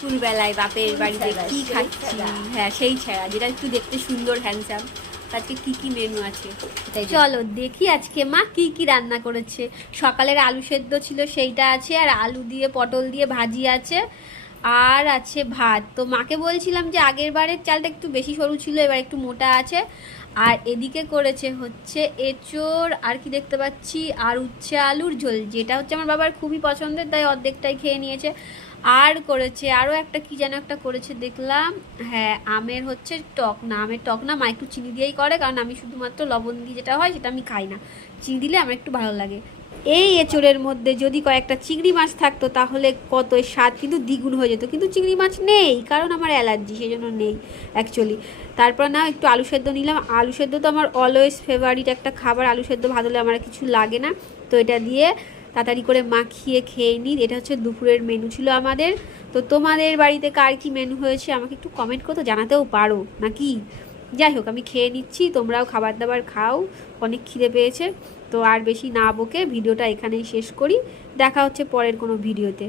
স্কুলবেলায় বাপের বাড়িতে কি খাচ্ছি, হ্যাঁ সেই ছেঁড়া, যেটা একটু দেখতে সুন্দর হ্যান্ডসাম। আজকে কি কি মেনু আছে চলো দেখি আজকে মা কি কি রান্না করেছে। সকালের আলু সেদ্ধ ছিল সেইটা আছে, আর আলু দিয়ে পটল দিয়ে ভাজি আছে, আর আছে ভাত। তো মাকে বলছিলাম যে আগের বারের চালটা একটু বেশি সরু ছিল, এবার একটু মোটা আছে। আর এদিকে করেছে হচ্ছে এঁচোড়, আর কি দেখতে পাচ্ছি, আর উচ্ছে আলুর ঝোল, যেটা হচ্ছে আমার বাবার খুবই পছন্দের, তাই অর্ধেকটাই খেয়ে নিয়েছে। আর করেছে আরও একটা কি যেন একটা করেছে দেখলাম, হ্যাঁ আমের হচ্ছে টক, না আমের টক না, মা একটু চিনি দিয়েই করে, কারণ আমি শুধুমাত্র লবণ দিয়ে যেটা হয় সেটা আমি খাই না, চিনি দিলে আমার একটু ভালো লাগে। এই এঁচোড়ের মধ্যে যদি কয়েকটা চিংড়ি মাছ থাকতো তাহলে কত স্বাদ কিন্তু দ্বিগুণ হয়ে যেত, কিন্তু চিংড়ি মাছ নেই কারণ আমার অ্যালার্জি, সেই জন্য নেই অ্যাকচুয়ালি। তারপর না একটু আলু সেদ্ধ নিলাম, আলু সেদ্ধ তো আমার অলওয়েজ ফেভারিট একটা খাবার, আলু সেদ্ধ ভাত হলে আমার কিছু লাগে না। তো এটা দিয়ে তাড়াতাড়ি করে মাখিয়ে খেয়ে নিই। এটা হচ্ছে দুপুরের মেনু ছিল আমাদের। তো তোমাদের বাড়িতে কার কী মেনু হয়েছে আমাকে একটু কমেন্ট করে তো জানাতেও পারো নাকি। যাই হোক আমি খেয়ে নিচ্ছি, তোমরাও খাবার দাবার খাও, অনেক খিদে পেয়েছে। তো আর বেশি না বকে ভিডিওটা এখানেই শেষ করি, দেখা হচ্ছে পরের কোনো ভিডিওতে।